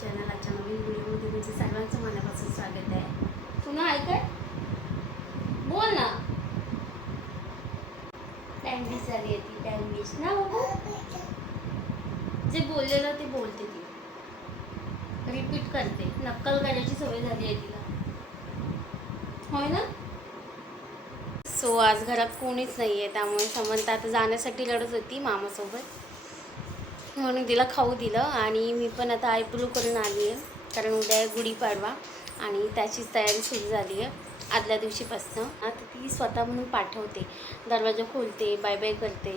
Channel आजच्या नवीन व्हिडिओमध्ये तुमचं सर्वांचं मनापासून स्वागत आहे. पुन्हा ऐकाय बोल ना. टाइम वेस्ट झाली आहे ती, टाइम वेस्ट ना बाबा. जे बोललेलं ते बोलते ती, रिपीट करते, नक्कल करायची सवय झाली आहे तिला, होय ना. सो आज घरात कोणीच नाही आहे, त्यामुळे समंता आता जाण्यासाठी रडत होती मामासोबत, म्हणून तिला खाऊ दिलं. आणि मी पण आता आयब्रो करून आली आहे, कारण उद्या आहे गुढीपाडवा आणि त्याचीच तयारी सुरू झाली आहे आदल्या दिवशीपासून. आता ती स्वतः म्हणून पाठवते, दरवाजा खोलते, बाय बाय करते.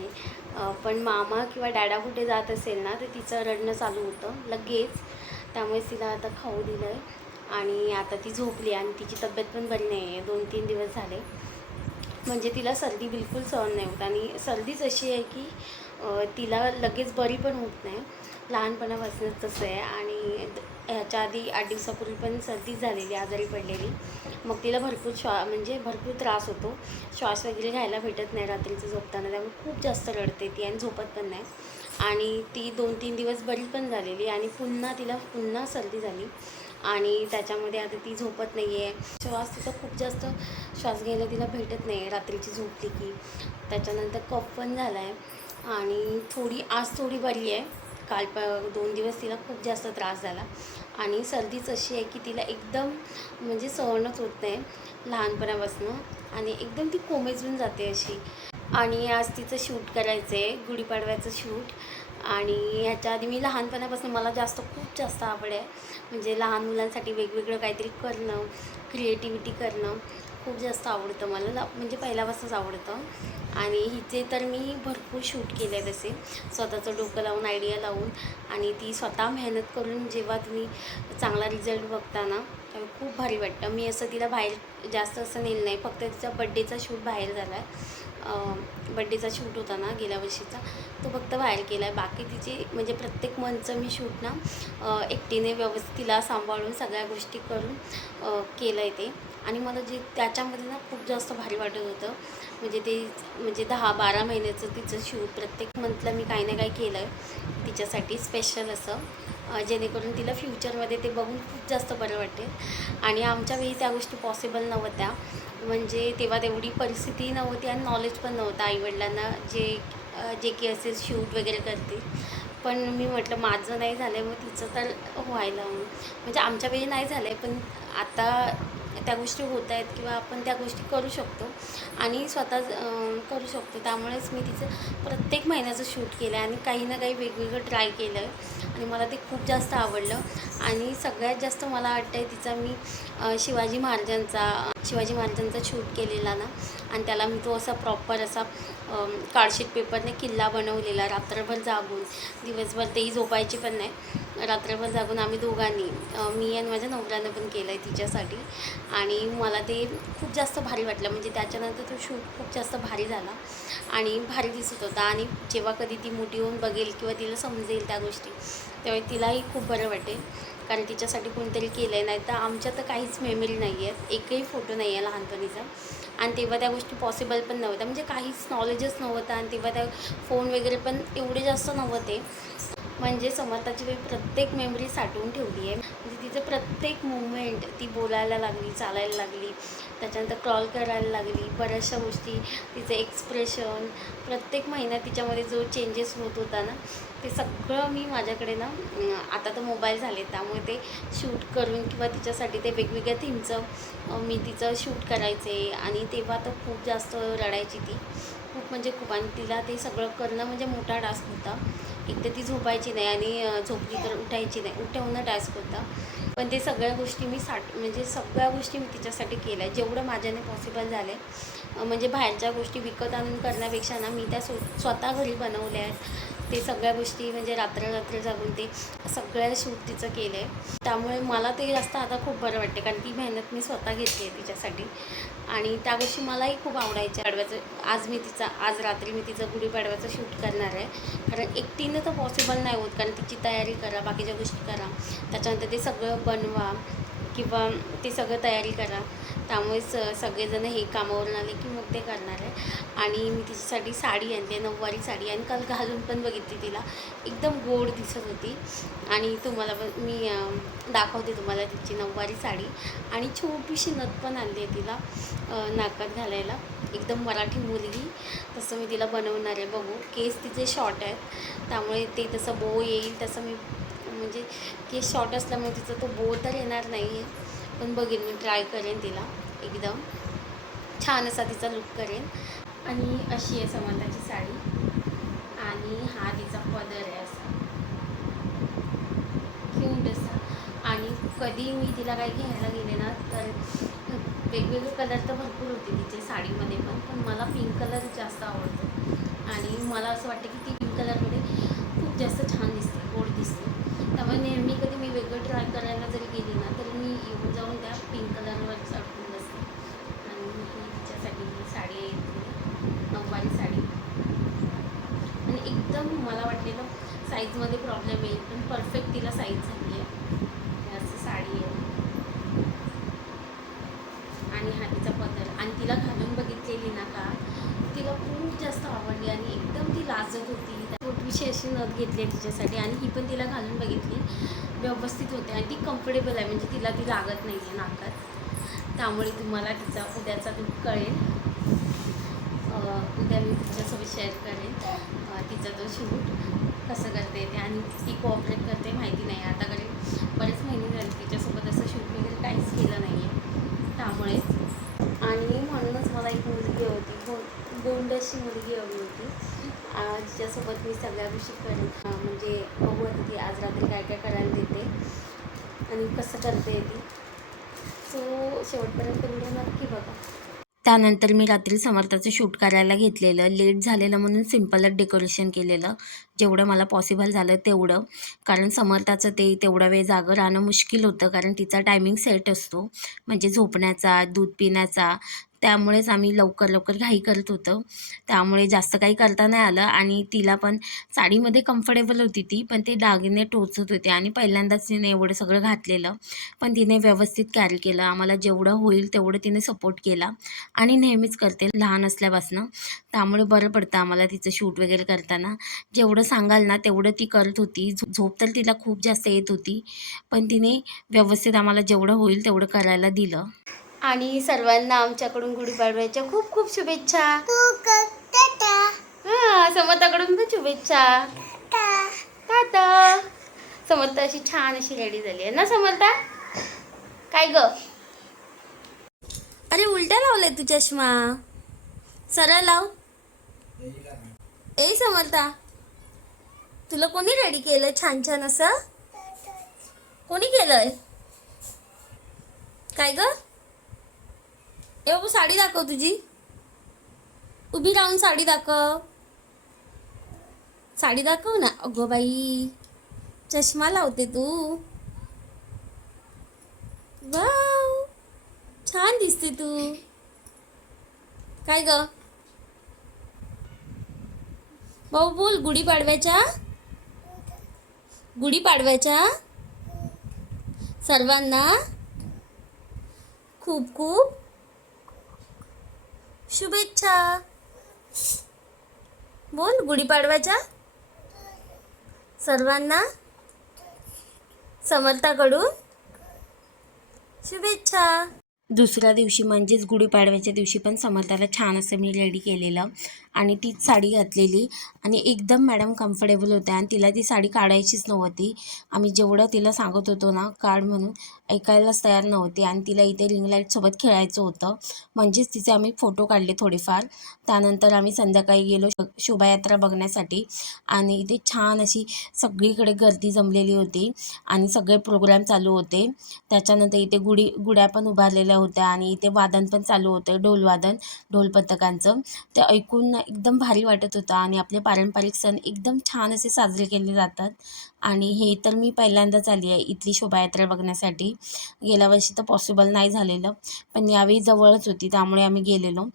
पण मामा किंवा डॅडा कुठे जात असेल ना तर तिचं रडणं चालू होतं लगेच. त्यामुळे तिला आता खाऊ दिलं आहे आणि आता ती झोपली. आणि तिची तब्येत पण बरी नाही आहे, 2-3 दिवस झाले. म्हणजे तिला सर्दी बिलकुल सहन नाही होत, आणि सर्दीच अशी आहे की तिला लगेच बरी पण होत नाही. लहानपणापासूनच तसं आहे. आणि ह्याच्या आधी 8 दिवसापूर्वी पण सर्दी झालेली, आजारी पडलेली. मग तिला भरपूर म्हणजे भरपूर त्रास होतो, श्वास वगैरे घ्यायला भेटत नाही रात्रीचं झोपताना. त्यामुळे खूप जास्त रडते ती आणि झोपत पण नाही. आणि ती 2-3 दिवस बरी पण झालेली आणि तिला पुन्हा सर्दी झाली. आणि त्याच्यामध्ये आता ती झोपत नाही आहे. तिचा खूप जास्त श्वास घ्यायला तिला भेटत नाही रात्रीची झोपली की. त्याच्यानंतर कफ पण झाला आहे. आणि आज थोडी बरी आहे. काल 2 दिवस तिला खूप जास्त त्रास झाला. आणि सर्दीच अशी आहे की तिला एकदम म्हणजे सहनच होत नाही लहानपणापासून, आणि एकदम ती कोमेजून जाते अशी. आणि आज तिचं शूट करायचं आहे, गुढीपाडव्याचं शूट. आणि ह्याच्या आधी मी लहानपणापासून मला खूप जास्त आवड आहे, म्हणजे लहान मुलांसाठी वेगवेगळं काहीतरी करणं, क्रिएटिव्हिटी करणं खूप जास्त आवडतं मला, म्हणजे पहिल्यापासूनच आवडतं. आणि हिचे तर मी भरपूर शूट केले आहे तसे, स्वतःचं डोकं लावून, आयडिया लावून. आणि ती स्वतः मेहनत करून जेव्हा तुम्ही चांगला रिझल्ट बघता ना, त्यामुळे खूप भारी वाटतं. मी असं तिला बाहेर जास्त असं नेलं नाही, फक्त तिचा बड्डेचा शूट बाहेर झाला आहे. बड्डेचा शूट होता ना गेल्या वर्षीचा, तो फक्त बाहेर केला आहे. बाकी तिची म्हणजे प्रत्येक मंथचं मी शूट ना एकटीने व्यवस्थित तिला सांभाळून सगळ्या गोष्टी करून केलं आहे ते. आणि मला त्याच्यामध्ये ना खूप जास्त भारी वाटत होतं, म्हणजे 10-12 महिन्याचं तिचं शूट. प्रत्येक मंथला मी काही ना काही केलं आहे तिच्यासाठी स्पेशल असं, जेणेकरून तिला फ्युचरमध्ये ते बघून खूप जास्त बरं वाटेल. आणि आमच्या वेळी त्या गोष्टी पॉसिबल नव्हत्या, म्हणजे तेव्हा तेवढी परिस्थिती नव्हती आणि नॉलेज पण नव्हतं आईवडिलांना जे की असे शूट वगैरे करतील. पण मी म्हटलं माझं नाही झालं आहे, मग तिचं तर व्हायला, म्हणजे आमच्या वेळी नाही झालं आहे, पण आता त्या गोष्टी होत आहेत किंवा आपण त्या गोष्टी करू शकतो आणि स्वतः करू शकतो. त्यामुळेच मी तिचं प्रत्येक महिन्याचं शूट केलं आहे आणि काही ना काही वेगवेगळं ट्राय केलं आहे आणि मला ते खूप जास्त आवडलं. आणि सगळ्यात जास्त मला वाटतं आहे तिचा मी शिवाजी महाराजांचा शूट केलेला ना, आणि त्याला मी तो असा प्रॉपर असा कार्डशीट पेपरने किल्ला बनवलेला, रात्रभर जागून, दिवसभर तेही झोपायची पण नाही, रात्रभर जागून आम्ही दोघांनी, मी आणि माझ्या नवऱ्यानं पण केलं आहे तिच्यासाठी. आणि मला ते खूप जास्त भारी वाटलं, म्हणजे त्याच्यानंतर तो शूट खूप जास्त भारी झाला आणि भारी दिसत होता. आणि जेव्हा कधी ती मोठी होऊन बघेल किंवा तिला समजेल त्या गोष्टी, त्यावेळी तिलाही खूप बरं वाटेल, कारण तिच्यासाठी कोणतरी केलं आहे. नाही तर आमच्या तर काहीच मेमरी नाही आहेत, एकही फोटो नाही आहे लहानपणीचा. आणि तेव्हा त्या गोष्टी पॉसिबल पण नव्हत्या, म्हणजे काहीच नॉलेजच नव्हतं. आणि तेव्हा त्या फोन वगैरे पण एवढे जास्त नव्हते. म्हणजे समर्थाची वेळी प्रत्येक मेमरी साठवून ठेवली आहे, म्हणजे तिचं प्रत्येक मुवमेंट, ती बोलायला लागली, चालायला लागली, त्याच्यानंतर क्रॉल करायला लागली, बऱ्याचशा गोष्टी, तिचं एक्सप्रेशन, प्रत्येक महिन्यात तिच्यामध्ये जो चेंजेस होत होता ना, ते सगळं मी माझ्याकडे ना, आता तर मोबाईल झाले त्यामुळे ते शूट करून किंवा तिच्यासाठी ते वेगवेगळ्या थीमचं मी तिचं शूट करायचे. आणि तेव्हा तर खूप जास्त रडायची ती, खूप म्हणजे खूप. आणि तिला ते सगळं करणं म्हणजे मोठा टास्क होता. एक तर ती झोपायची नाही आणि झोपली तर उठायची नाही, उठवणं टास्क होता. पण ते सगळ्या गोष्टी म्हणजे सगळ्या गोष्टी मी तिच्यासाठी केल्या, जेवढं माझ्याने पॉसिबल झालं आहे. म्हणजे बाहेरच्या गोष्टी विकत आणून करण्यापेक्षा ना, मी त्या स्वतः घरी बनवल्या आहेत. ते सगळ्या गोष्टी म्हणजे रात्र जागून ते सगळ्या शूट तिचं केलं आहे. त्यामुळे मला ते जास्त आता खूप बरं वाटते, कारण ती मेहनत मी स्वतः घेतली आहे तिच्यासाठी. आणि त्या गोष्टी मलाही खूप आवडायच्या. आज रात्री मी तिचं गुढीपाडव्याचं शूट करणार आहे, कारण एकटीनं तर पॉसिबल नाही होत, कारण तिची तयारी करा, बाकीच्या गोष्टी करा, त्याच्यानंतर ते सगळं बनवा किंवा ते सगळं तयारी करा. त्यामुळेच सगळेजण हे कामावरून आले की मग ते करणार आहे. आणि मी तिच्यासाठी साडी आणते, नऊवारी साडी, आणि काल घालून पण बघितली. होती तिला, एकदम गोड दिसत होती. आणि तुम्हाला मी दाखवते तुम्हाला तिची नऊवारी साडी. आणि छोटीशी नथ पण आणली आहे तिला नाकात घालायला, एकदम मराठी मुलगी तसं मी तिला बनवणार आहे. बघू, केस तिचे शॉर्ट आहेत त्यामुळे ते तसं बो येईल तसं मी, म्हणजे केस शॉर्ट असल्यामुळे तिचा तो बो तर येणार नाही आहे, पण बघेन मी, ट्राय करेन तिला, एकदम छान असा तिचा लुक करेन. आणि अशी आहे समंताची साडी. आणि हा तिचा पदर आहे असा क्यूट असा. आणि कधी मी तिला काही घ्यायला गेले ना तर वेगवेगळे कलर तर भरपूर होते तिचे साडीमध्ये पण मला पिंक कलर जास्त आवडतो. आणि मला असं वाटतं की ती पिंक कलरमध्ये खूप जास्त छान दिसते, गोड दिसते. त्यामुळे नेहमी कधी मी वेगळं ट्राय करायला जरी गेली ना तर मी येऊन जाऊन त्या पिंक कलरवरच अडकून बसते. आणि ही तिच्यासाठी ही साडी आहे, नऊवारी साडी. आणि एकदम मला वाटलेलं साईजमध्ये प्रॉब्लेम येईल, पण परफेक्ट तिला साईज झाली आहे. असं साडी आहे. आणि हा तिचा पदर. आणि तिला घालून बघितलेली ना का, तिला खूप जास्त आवडली आणि एकदम ती लाजत होती. छोटीशी अशी नथ घेतली आहे तिच्यासाठी. आणि ही पण तिला घालून बघितली, व्यवस्थित होते आणि ती कम्फर्टेबल आहे, म्हणजे तिला ती लागत नाही आहे नाकात. त्यामुळे तुम्हाला तिचा उद्याचा लूक कळेल. उद्या मी तुमच्यासोबत शेअर करेन तिचा तो शूट कसं करते ते. आणि ती कोऑपरेट करते माहिती नाही, आता कडे बरेच महिने झाले तिच्यासोबत असं शूट वगैरे काहीच केलं नाही आहे त्यामुळेच. आणि म्हणूनच मला एक मुलगी होती, गोंड अशी मुलगी हवी होती, तिच्यासोबत मी सगळ्या गोष्टी करेन. म्हणजे बघू आता ती आज रात्री काय काय करायला देते आणि कसं करते ती. सो शेवटपर्यंत व्हिडिओ नक्की बघा. त्यानंतर मी रात्री समर्थाचं शूट करायला घेतलेलं, लेट झालेलं म्हणून सिम्पलच डेकोरेशन केलेलं, जेवढं मला पॉसिबल झालं तेवढं. कारण समर्थाचं ते तेवढा वेळ जागं राहणं मुश्किल होतं, कारण तिचा टायमिंग सेट असतो म्हणजे झोपण्याचा, दूध पिण्याचा. त्यामुळेच आम्ही लवकर लवकर घाई करत होतो, त्यामुळे जास्त काही करता नाही आलं. आणि तिला पण साडीमध्ये कम्फर्टेबल होती ती, पण ते दागिने टोचत होते आणि पहिल्यांदाच तिने एवढं सगळं घातलेलं. पण तिने व्यवस्थित कॅरी केलं, आम्हाला जेवढं होईल तेवढं तिने सपोर्ट केला. आणि नेहमीच करते लहान असल्यापासनं, त्यामुळे बरं पडतं आम्हाला तिचं शूट वगैरे करताना. जेवढं सांगाल ना तेवढं ती करत होती. झोप तर तिला खूप जास्त येत होती, पण तिने व्यवस्थित आम्हाला जेवढं होईल तेवढं करायला दिलं. आणि सर्वांना आमच्याकडून गुढीपाडव्याच्या खूप खूप शुभेच्छा. हां, समर्थाकडून पण शुभेच्छा. टाटा. समर्था अशी छान अशी रेडी झाली आहे ना समर्था. काय ग, अरे उलटा लावलाय तू चष्मा, सरळ लाव. ए समर्था, तुला कोणी रेडी केलं छान छान असं? कोणी केलंय? काय ग, ए बाबू साडी दाखव तुझी, उभी राहून साडी दाखव, साडी दाखव ना. अगो बाई, चष्मा लावते तू. वाव, छान दिसते तू. काय ग भाऊ, बोल. गुढीपाडव्याच्या सर्वांना खूप खूप शुभेच्छा. बोल, गुढीपाडव्याच्या सर्वांना समर्थाकडून शुभेच्छा. दुसऱ्या दिवशी म्हणजेच गुढीपाडव्याच्या दिवशी पण समर्थाला छान असं मी रेडी केलेलं आणि तीच साडी घातलेली. आणि एकदम मॅडम कम्फर्टेबल होत्या आणि तिला ती साडी काढायचीच नव्हती. आम्ही जेवढं तिला सांगत होतो ना काढ म्हणून, ऐकायलाच तयार नव्हती. आणि तिला इथे रिंग लाईटसोबत खेळायचं होतं, म्हणजेच तिचे आम्ही फोटो काढले थोडेफार. त्यानंतर आम्ही संध्याकाळी गेलो शोभायात्रा बघण्यासाठी. आणि इथे छान अशी सगळीकडे गर्दी जमलेली होती आणि सगळे प्रोग्राम चालू होते. त्याच्यानंतर इथे गुड्या पण उभारलेल्या होत्या आणि इथे वादन पण चालू होतं, ढोलवादन, ढोल पथकांचं. ते ऐकून एकदम भारी वाटत होतं. आणि आपले पारंपरिक सण एकदम छान असे साजरे केले जातात. आणि हे तर मी पहिल्यांदाच आली आहे इथली शोभायात्रा बघण्यासाठी. गेल्या वर्षी तर पॉसिबल नाही झालेलं, पण यावेळी जवळच होती त्यामुळे आम्ही गेलेलो.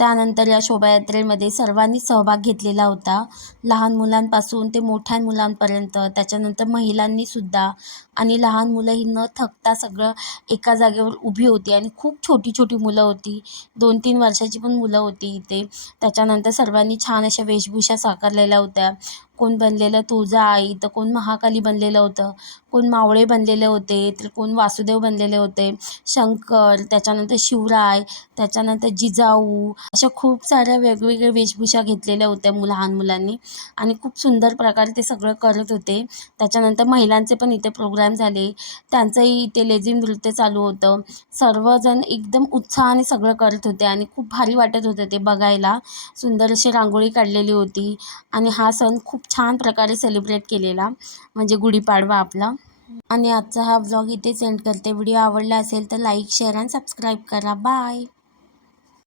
त्यानंतर या शोभायात्रेमध्ये सर्वांनी सहभाग घेतलेला होता, लहान मुलांपासून ते मोठ्या मुलांपर्यंत. त्याच्यानंतर महिलांनीसुद्धा. आणि लहान मुलं ही न थकता सगळं एका जागेवर उभी होती आणि खूप छोटी छोटी मुलं होती, 2-3 वर्षाची पण मुलं होती इथे. त्याच्यानंतर सर्वांनी छान अशा वेशभूषा साकारलेल्या होत्या. कोण बनलेलं तुळजाई, तर कोण महाकाली बनलेलं होतं, कोण मावळे बनलेले होते, तर कोण वासुदेव बनलेले होते, शंकर, त्याच्यानंतर शिवराय, त्याच्यानंतर जिजाऊ, अशा खूप साऱ्या वेगवेगळ्या वेशभूषा घेतलेल्या होत्या लहान मुलांनी आणि खूप सुंदर प्रकारे ते सगळं करत होते. त्याच्यानंतर महिलांचे पण इथे प्रोग्राम झाले, त्यांचंही इथे लेझीम नृत्य चालू होतं. सर्वजण एकदम उत्साहाने सगळं करत होते आणि खूप भारी वाटत होतं ते बघायला. सुंदर अशी रांगोळी काढलेली होती आणि हा सण खूप छान प्रकारे सेलिब्रेट केलेला, म्हणजे गुढीपाडवा आपला. आणि आजचा हा व्लॉग इथेच एंड करते. व्हिडिओ आवडला असेल तर लाईक, शेअर आणि सबस्क्राईब करा. बाय.